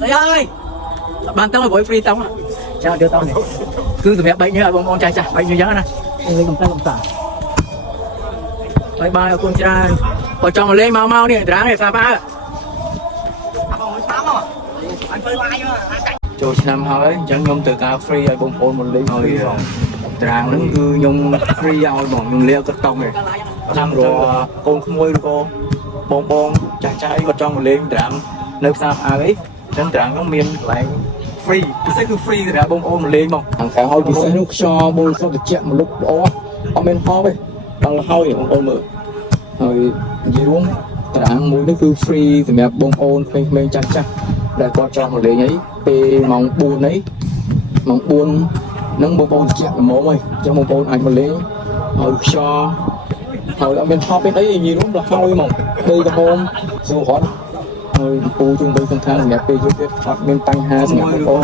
Thầy ơi, bạn tao với free tông à? Chào đưa tao này. Cứ từ mẹ bệnh như là bông con trai chả bệnh như nhớ nè. Lấy cầm tay cầm tả. Bye bye con trai. Ở trong mà lên mau mau đi, ráng để sao ba. Cho năm hơi chẳng nhung từ cà free ai bông ôn một ly thôi ràng nó cứ nhung free ao bọn nhung leo cất tông này xong rồi con không môi cô bông bông chàng trai vào trong một lên ràng nơi sao ấy chẳng ràng nó miên lại free cứ sẽ cứ free rồi đã bông ôn một lên mà thằng cả hơi thì sẽ lúc cho bông không được chạm một lúc đó ở bên ho đây bằng là hơi bông ôn mở rồi gì đúng ràng mũi nó cứ free thì mẹ bông ôn mình chắc chắc để có cho một lấy ấy về mong buồn nâng bông bông chạm mổ mày cho bông bông anh mà lấy hồi cho hồi ở bên hop bên đấy gì đúng là hôi mỏng đây là hôm rồi hỏi rồi cô chung với con thang đẹp về giúp hoặc bên tăng ha sẽ đẹp cô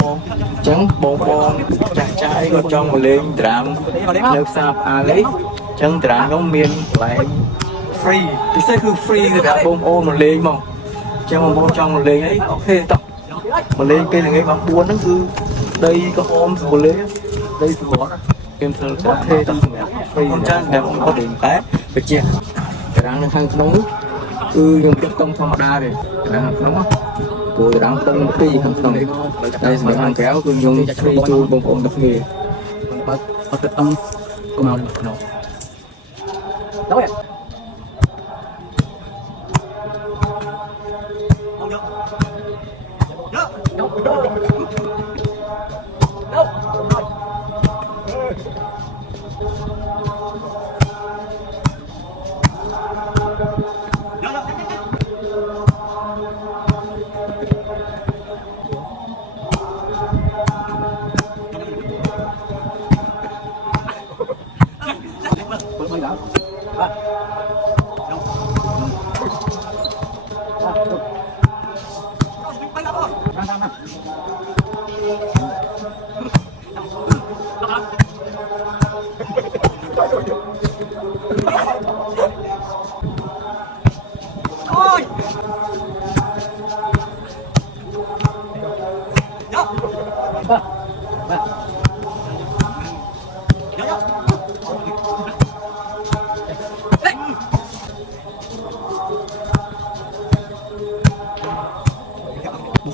trắng bông bông chàng trai có trong một lên đạm nước sao lấy trắng đạm nó miên lại free thì sẽ cứ free rồi đã bông ôn một lên mỏng cho bông bông trong một lên ấy ok tập mà lên cây là nghe mà buồn nó cứ đây có hôm một lấy đây thì có em thường có thuê trong con trai đẹp không có điểm cái được chưa cái đang lên thang nóng cứ dùng cái tông thong đa này cái đang nóng rồi đang tông tí hàng tông đây là hàng kéo cứ dùng phi chui bông bông đặc nghề bắt cái tông có màu nó đâu vậy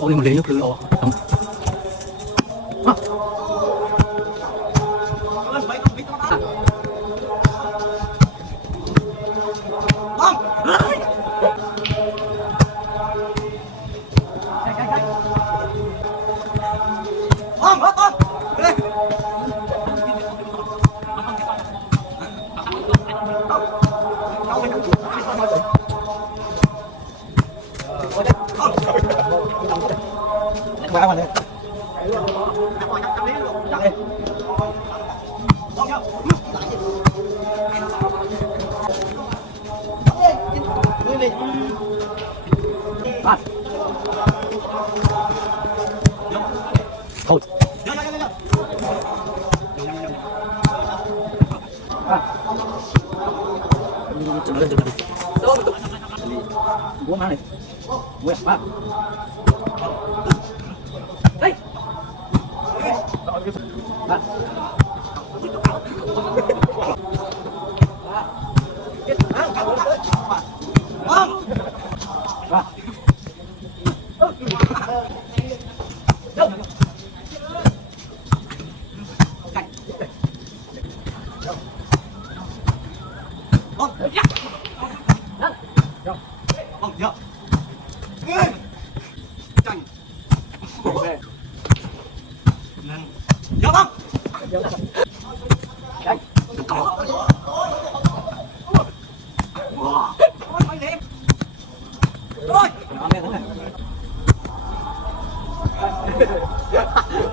một đi một lấy nước lửa không vào đây. Thôi. Buông này. Buông vào. Đây.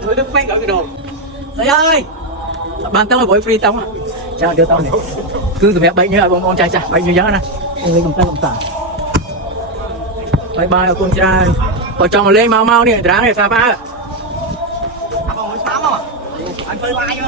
Thôi đừng phanh ở cái đồ. Thầy ơi, bạn tao với free tông à? Chào đưa tao này. Cứ từ mẹ bệnh như là bông con trai chả bệnh như nhớ nè. Lấy cầm tay cầm tả. Bye bye con trai. Ở trong mà lên mau mau đi, ráng để sao ba. Anh phơi mai